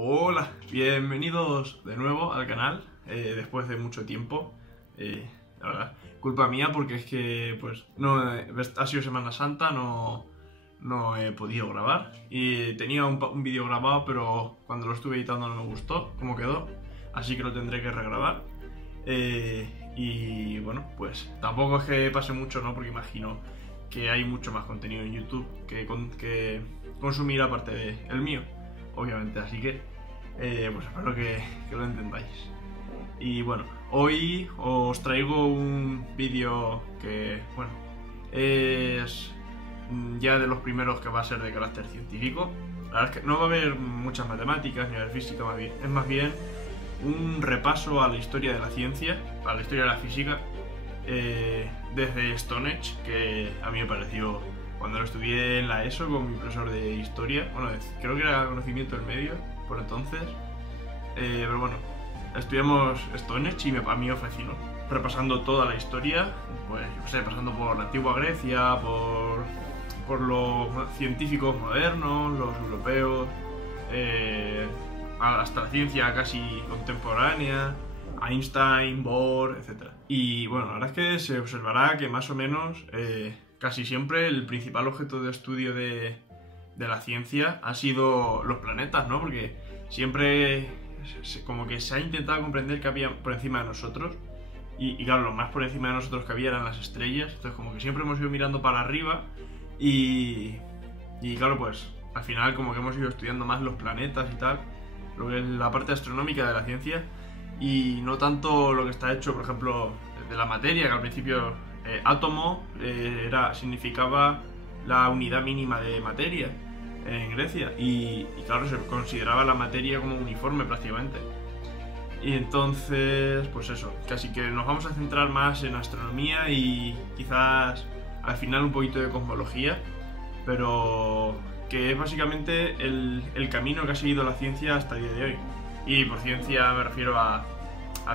Hola, bienvenidos de nuevo al canal, después de mucho tiempo. La verdad, culpa mía porque es que pues no ha sido Semana Santa, no he podido grabar. Y tenía un vídeo grabado, pero cuando lo estuve editando no me gustó cómo quedó, así que lo tendré que regrabar. Y bueno, pues tampoco es que pase mucho, ¿no? Porque imagino que hay mucho más contenido en YouTube que consumir aparte del mío, obviamente, así que pues espero que lo entendáis. Y bueno, hoy os traigo un vídeo que, bueno, es ya de los primeros que va a ser de carácter científico. La verdad es que no va a haber muchas matemáticas ni a haber física, es más bien un repaso a la historia de la ciencia, a la historia de la física, desde Stone Age, que a mí me pareció, cuando lo estudié en la ESO con mi profesor de historia, bueno, creo que era conocimiento del medio por entonces, pero bueno, estudiamos Stone Age y a mí me fascinó, repasando toda la historia, pues yo sé, pasando por la antigua Grecia, por los científicos modernos, los europeos, hasta la ciencia casi contemporánea, Einstein, Bohr, etc. Y bueno, la verdad es que se observará que más o menos casi siempre el principal objeto de estudio de la ciencia ha sido los planetas, ¿no? Porque siempre como que se ha intentado comprender qué había por encima de nosotros y claro, lo más por encima de nosotros que había eran las estrellas, entonces como que siempre hemos ido mirando para arriba y claro, pues al final como que hemos ido estudiando más los planetas y tal, lo que es la parte astronómica de la ciencia, y no tanto lo que está hecho, por ejemplo, de la materia, que al principio átomo significaba la unidad mínima de materia en Grecia, y claro, se consideraba la materia como uniforme prácticamente. Y entonces, pues eso, casi que nos vamos a centrar más en astronomía y quizás al final un poquito de cosmología, pero que es básicamente el camino que ha seguido la ciencia hasta el día de hoy. Y por ciencia me refiero a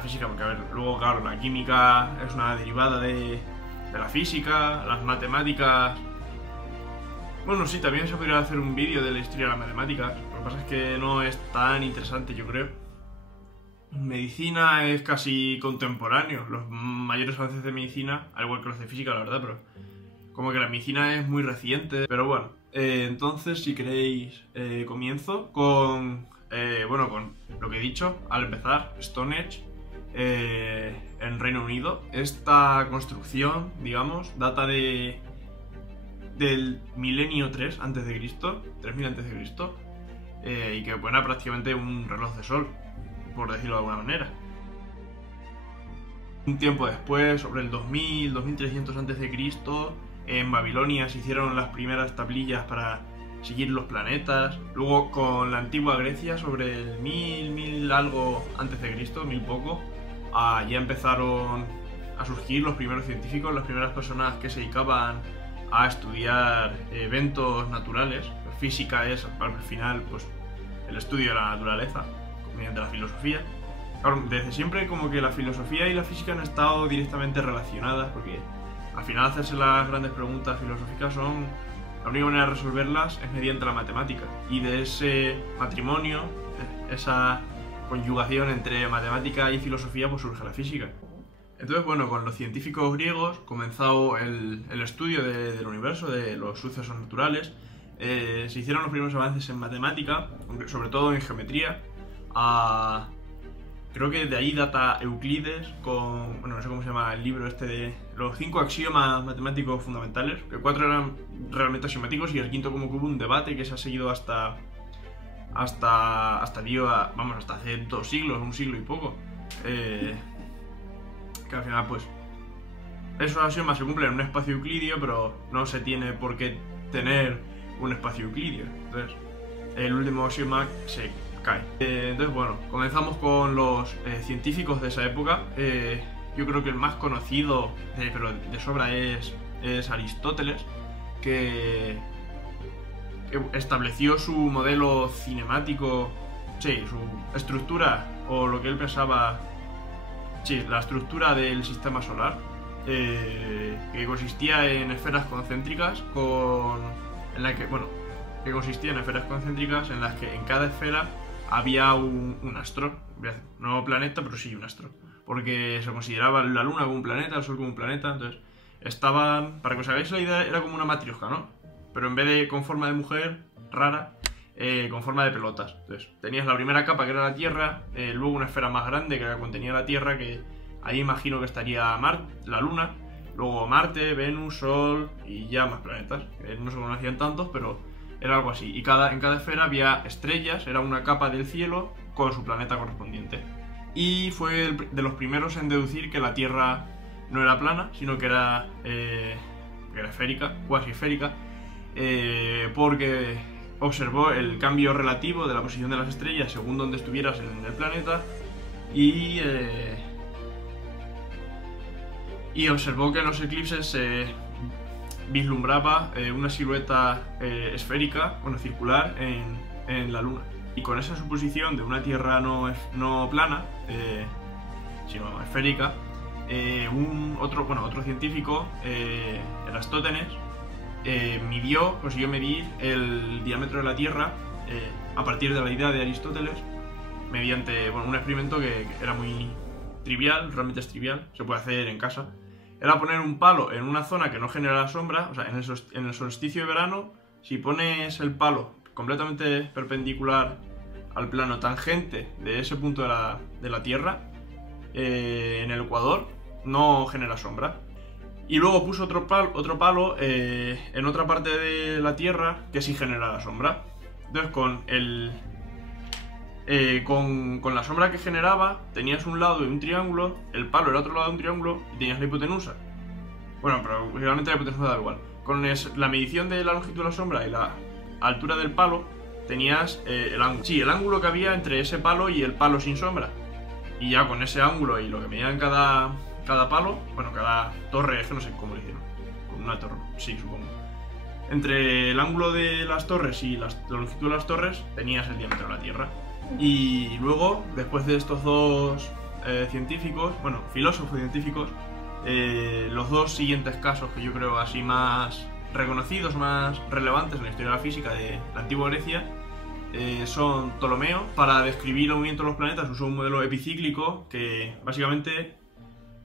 física, porque a ver, luego claro, la química es una derivada de la física, las matemáticas. Bueno, sí, también se podría hacer un vídeo de la historia de las matemáticas, lo que pasa es que no es tan interesante, yo creo. Medicina es casi contemporáneo, los mayores avances de medicina, al igual que los de física, la verdad, pero como que la medicina es muy reciente. Pero bueno, entonces si queréis comienzo con con lo que he dicho al empezar, Stone Age en Reino Unido. Esta construcción, digamos, data del milenio 3 a.C., 3000 a.C., y que era prácticamente un reloj de sol, por decirlo de alguna manera. Un tiempo después, sobre el 2000, 2300 a.C., en Babilonia se hicieron las primeras tablillas para seguir los planetas. Luego con la antigua Grecia, sobre el 1000 algo antes de Cristo, 1000 poco, ya empezaron a surgir los primeros científicos, las primeras personas que se dedicaban a estudiar eventos naturales. Física es al final pues el estudio de la naturaleza mediante la filosofía. Claro, desde siempre como que la filosofía y la física han estado directamente relacionadas, porque al final hacerse las grandes preguntas filosóficas la única manera de resolverlas es mediante la matemática, y de ese matrimonio, esa conyugación entre matemática y filosofía, pues surge la física. Entonces, bueno, con los científicos griegos comenzó el estudio del universo, de los sucesos naturales. Se hicieron los primeros avances en matemática, sobre todo en geometría. Creo que de ahí data Euclides con, bueno, no sé cómo se llama el libro este de los 5 axiomas matemáticos fundamentales, que 4 eran realmente axiomáticos y el quinto como que hubo un debate que se ha seguido hasta hace 2 siglos, un siglo y poco. Que al final pues esos axiomas se cumplen en un espacio euclidio, pero no se tiene por qué tener un espacio euclidio. Entonces el último axioma se cae. Entonces bueno, comenzamos con los científicos de esa época. Yo creo que el más conocido, pero de sobra, es Aristóteles, que estableció su modelo cinemático, sí, su estructura, o lo que él pensaba, sí, la estructura del sistema solar, que consistía en esferas concéntricas que consistía en esferas concéntricas en las que en cada esfera había un astro, no planeta, pero sí un astro, porque se consideraba la Luna como un planeta, el Sol como un planeta. Entonces estaban, para que os hagáis la idea, era como una matrioshka, ¿no? Pero en vez de con forma de mujer rara, con forma de pelotas. Entonces tenías la primera capa, que era la Tierra, luego una esfera más grande que contenía la Tierra, que ahí imagino que estaría la Luna, luego Marte, Venus, Sol y ya más planetas. No se conocían tantos, pero era algo así. Y en cada esfera había estrellas, era una capa del cielo con su planeta correspondiente. Y fue de los primeros en deducir que la Tierra no era plana, sino que era esférica, cuasi esférica, porque observó el cambio relativo de la posición de las estrellas según donde estuvieras en el planeta y observó que en los eclipses se vislumbraba una silueta esférica, bueno, circular en la Luna. Y con esa suposición de una Tierra no plana, sino esférica, otro científico, Erastótenes, consiguió medir el diámetro de la Tierra a partir de la idea de Aristóteles, mediante un experimento que era muy trivial, realmente es trivial, se puede hacer en casa. Era poner un palo en una zona que no genera sombra, o sea, en el solsticio de verano, si pones el palo completamente perpendicular al plano tangente de ese punto de la Tierra, en el ecuador, no genera sombra. Y luego puso otro palo en otra parte de la Tierra que sí genera la sombra. Entonces con la sombra que generaba tenías un lado de un triángulo, el palo era otro lado de un triángulo y tenías la hipotenusa. Bueno, pero realmente la hipotenusa da igual. Con la medición de la longitud de la sombra y la altura del palo tenías el ángulo. Sí, el ángulo que había entre ese palo y el palo sin sombra. Y ya con ese ángulo y lo que medía en cada palo, bueno, cada torre, es que no sé cómo lo hicieron. Con una torre, sí, supongo. Entre el ángulo de las torres y la longitud de las torres tenías el diámetro de la Tierra. Y luego, después de estos dos filósofos científicos, los dos siguientes casos que yo creo así más reconocidos, más relevantes en la historia de la física de la antigua Grecia, son Ptolomeo. Para describir el movimiento de los planetas usó un modelo epicíclico que básicamente,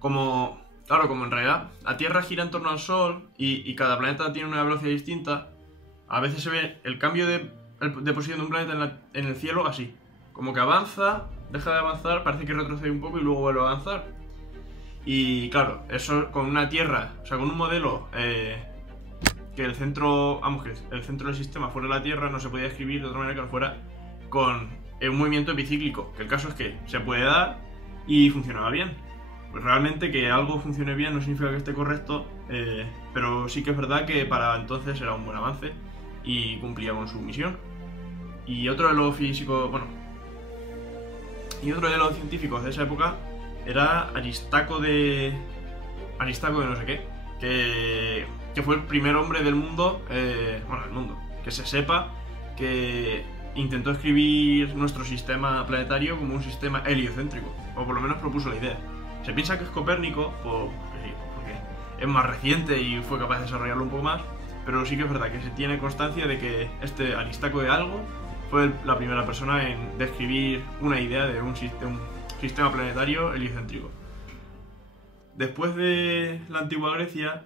como en realidad la Tierra gira en torno al Sol y cada planeta tiene una velocidad distinta, a veces se ve el cambio de posición de un planeta en el cielo así, como que avanza, deja de avanzar, parece que retrocede un poco y luego vuelve a avanzar. Y claro, eso con una Tierra, o sea, con un modelo que el centro del sistema fuera la Tierra, no se podía describir de otra manera que no fuera con un movimiento epicíclico, que el caso es que se puede dar y funcionaba bien. Pues realmente que algo funcione bien no significa que esté correcto, pero sí que es verdad que para entonces era un buen avance y cumplía con su misión. Y otro de los científicos de esa época era Aristarco de no sé qué, que fue el primer hombre del mundo, que se sepa, que intentó escribir nuestro sistema planetario como un sistema heliocéntrico, o por lo menos propuso la idea. Se piensa que es Copérnico, porque es más reciente y fue capaz de desarrollarlo un poco más, pero sí que es verdad que se tiene constancia de que este Aristarco de algo fue la primera persona en describir una idea de un sistema planetario heliocéntrico. Después de la antigua Grecia,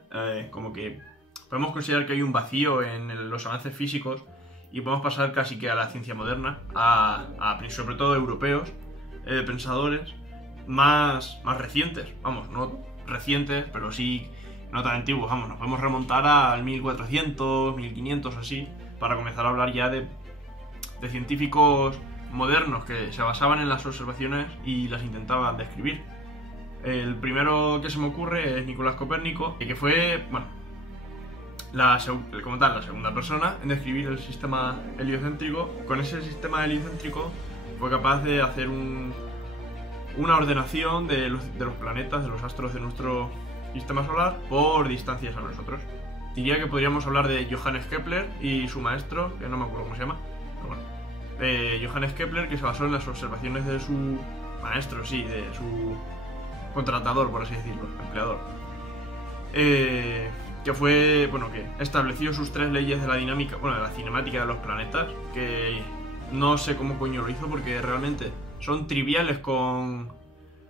como que podemos considerar que hay un vacío en los avances físicos y podemos pasar casi que a la ciencia moderna, sobre todo europeos, pensadores más recientes, no recientes, pero sí no tan antiguos, nos podemos remontar al 1400, 1500 así, para comenzar a hablar ya de científicos modernos que se basaban en las observaciones y las intentaban describir. El primero que se me ocurre es Nicolás Copérnico, que fue, la segunda persona en describir el sistema heliocéntrico. Con ese sistema heliocéntrico fue capaz de hacer una ordenación de los planetas, de los astros de nuestro sistema solar por distancias a nosotros. Diría que podríamos hablar de Johannes Kepler y su maestro, que no me acuerdo cómo se llama, pero Johannes Kepler, que se basó en las observaciones de su maestro, de su contratador, por así decirlo, empleador, que fue, que estableció sus tres leyes de la dinámica, de la cinemática de los planetas, que no sé cómo coño lo hizo, porque realmente son triviales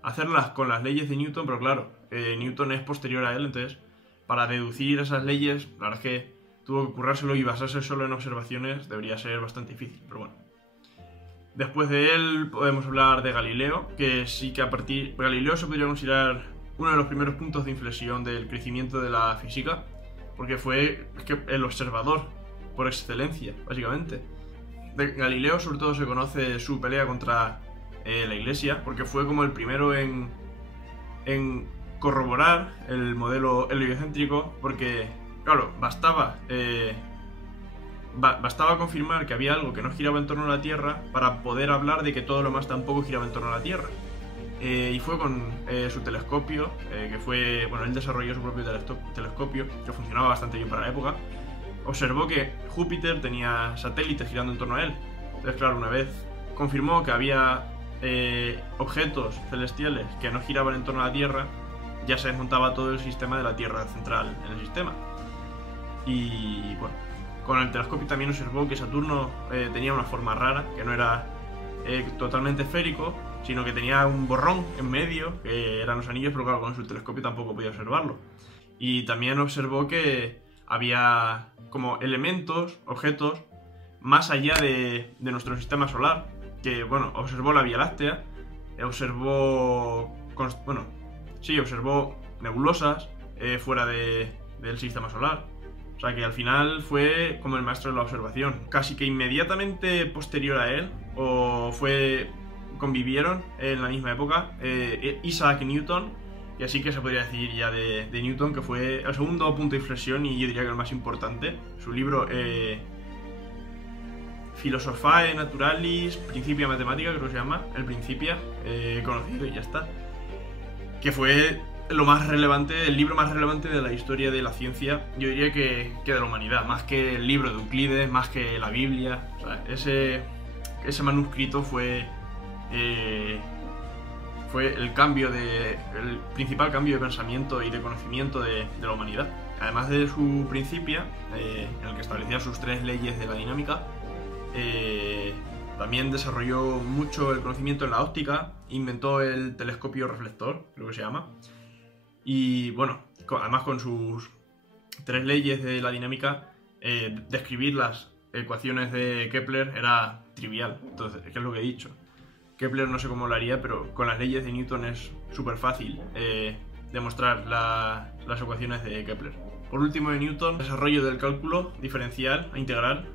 hacerlas con las leyes de Newton, pero claro, Newton es posterior a él, entonces para deducir esas leyes, la verdad es que tuvo que currárselo y basarse solo en observaciones debería ser bastante difícil, pero bueno. Después de él podemos hablar de Galileo, que sí que Galileo se podría considerar uno de los primeros puntos de inflexión del crecimiento de la física, porque fue el observador por excelencia, básicamente. De Galileo sobre todo se conoce su pelea contra la Iglesia, porque fue como el primero en corroborar el modelo heliocéntrico, porque, claro, bastaba confirmar que había algo que no giraba en torno a la Tierra para poder hablar de que todo lo más tampoco giraba en torno a la Tierra. Y fue con su telescopio, que fue, bueno, él desarrolló su propio telescopio, que funcionaba bastante bien para la época. Observó que Júpiter tenía satélites girando en torno a él. Entonces, claro, una vez confirmó que había objetos celestiales que no giraban en torno a la Tierra, ya se desmontaba todo el sistema de la Tierra central en el sistema. Y bueno, con el telescopio también observó que Saturno tenía una forma rara, que no era totalmente esférico, sino que tenía un borrón en medio, que eran los anillos, pero claro, con su telescopio tampoco podía observarlo. Y también observó que había como elementos, objetos, más allá de nuestro sistema solar, que, bueno, observó la Vía Láctea, observó nebulosas fuera del sistema solar. O sea que al final fue como el maestro de la observación. Casi que inmediatamente posterior a él, convivieron en la misma época Isaac Newton, y así que se podría decir ya de Newton, que fue el segundo punto de inflexión y yo diría que el más importante. Su libro Philosophiae Naturalis, Principia Mathematica, creo que se llama, el Principia, conocido y ya está. Que fue lo más relevante, el libro más relevante de la historia de la ciencia, yo diría que de la humanidad, más que el libro de Euclides, más que la Biblia. O sea, ese manuscrito fue el principal cambio de pensamiento y de conocimiento de la humanidad. Además de su Principia, en el que establecía sus 3 leyes de la dinámica, también desarrolló mucho el conocimiento en la óptica, inventó el telescopio reflector, creo que se llama, y bueno, además con sus 3 leyes de la dinámica, describir las ecuaciones de Kepler era trivial. Entonces, ¿qué es lo que he dicho? Kepler no sé cómo lo haría, pero con las leyes de Newton es súper fácil demostrar las ecuaciones de Kepler. Por último, de Newton, el desarrollo del cálculo diferencial e integral,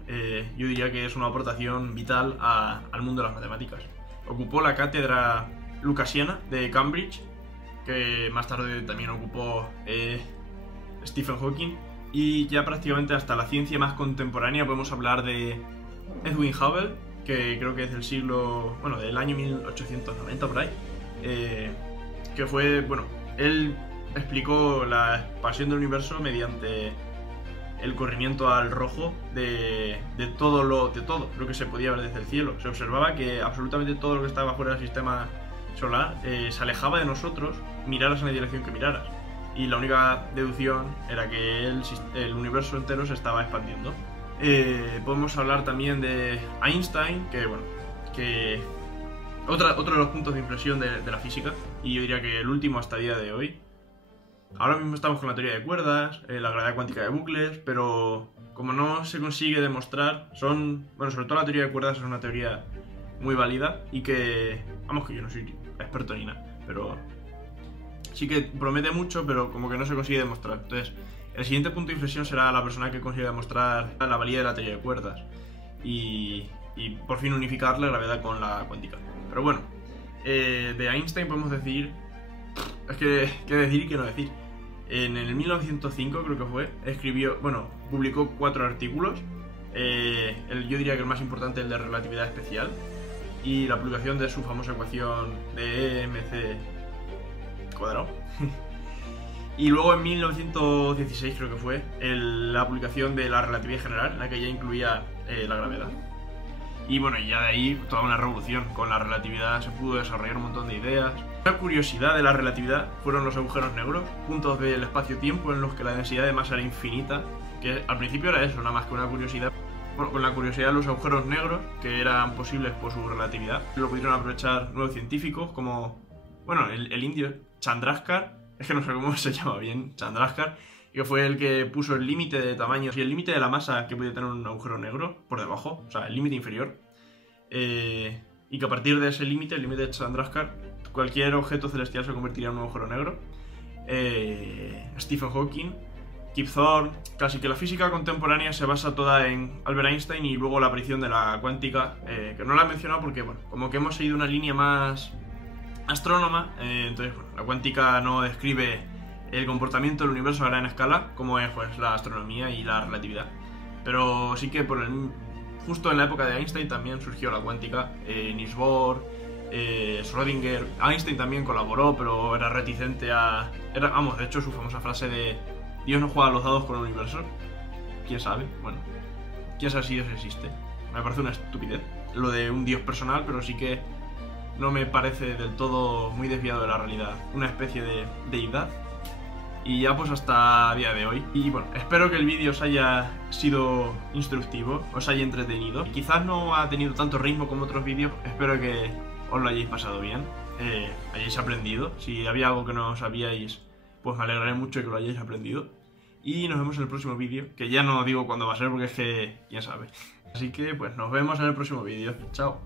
yo diría que es una aportación vital al mundo de las matemáticas. Ocupó la cátedra lucasiana de Cambridge, que más tarde también ocupó Stephen Hawking, y ya prácticamente hasta la ciencia más contemporánea podemos hablar de Edwin Hubble, que creo que es del año 1890 por ahí, que fue, bueno, él explicó la expansión del universo mediante el corrimiento al rojo de todo lo que se podía ver desde el cielo. Se observaba que absolutamente todo lo que estaba fuera del sistema solar se alejaba de nosotros, miraras en la dirección que miraras, y la única deducción era que el universo entero se estaba expandiendo. Podemos hablar también de Einstein, que otro de los puntos de inflexión de la física, y yo diría que el último hasta el día de hoy. Ahora mismo estamos con la teoría de cuerdas, la gravedad cuántica de bucles, pero como no se consigue demostrar, sobre todo la teoría de cuerdas es una teoría muy válida y que, vamos, que yo no soy experto ni nada, pero sí que promete mucho, pero como que no se consigue demostrar. Entonces, el siguiente punto de inflexión será la persona que consiga demostrar la validez de la teoría de cuerdas y por fin unificar la gravedad con la cuántica. Pero bueno, de Einstein podemos decir, es que qué decir y qué no decir. En el 1905 creo que fue, publicó 4 artículos. Yo diría que el más importante es el de relatividad especial y la publicación de su famosa ecuación de EMC cuadrado. Y luego en 1916 creo que fue la publicación de la relatividad general, en la que ya incluía la gravedad. Y bueno, ya de ahí toda una revolución. Con la relatividad se pudo desarrollar un montón de ideas. Una curiosidad de la relatividad fueron los agujeros negros, puntos del espacio-tiempo en los que la densidad de masa era infinita, que al principio era eso, nada más que una curiosidad. bueno, con la curiosidad de los agujeros negros, que eran posibles por su relatividad. Lo pudieron aprovechar nuevos científicos como, bueno, el indio Chandrasekhar, es que no sé cómo se llama bien, Chandrasekhar, que fue el que puso el límite de tamaños y el límite de la masa que puede tener un agujero negro por debajo, o sea, el límite inferior. Y que a partir de ese límite, el límite de Chandrasekhar, cualquier objeto celestial se convertiría en un agujero negro. Stephen Hawking, Kip Thorne, casi que la física contemporánea se basa toda en Albert Einstein y luego la aparición de la cuántica, que no la he mencionado porque, bueno, como que hemos seguido una línea más astrónoma, entonces, bueno, la cuántica no describe el comportamiento del universo a gran escala, como es pues, la astronomía y la relatividad. Pero sí que justo en la época de Einstein también surgió la cuántica, Niels Bohr, Schrödinger. Einstein también colaboró, pero era reticente a... de hecho, su famosa frase de Dios no juega a los dados con el universo. ¿Quién sabe? Bueno, quién sabe si Dios existe. Me parece una estupidez lo de un Dios personal, pero sí que no me parece del todo muy desviado de la realidad. Una especie de deidad. Y ya pues hasta el día de hoy. Y bueno, espero que el vídeo os haya sido instructivo, os haya entretenido. Quizás no ha tenido tanto ritmo como otros vídeos, espero que os lo hayáis pasado bien, hayáis aprendido. Si había algo que no sabíais, pues me alegraré mucho que lo hayáis aprendido. Y nos vemos en el próximo vídeo, que ya no digo cuándo va a ser porque es que quién sabe. Así que pues nos vemos en el próximo vídeo. Chao.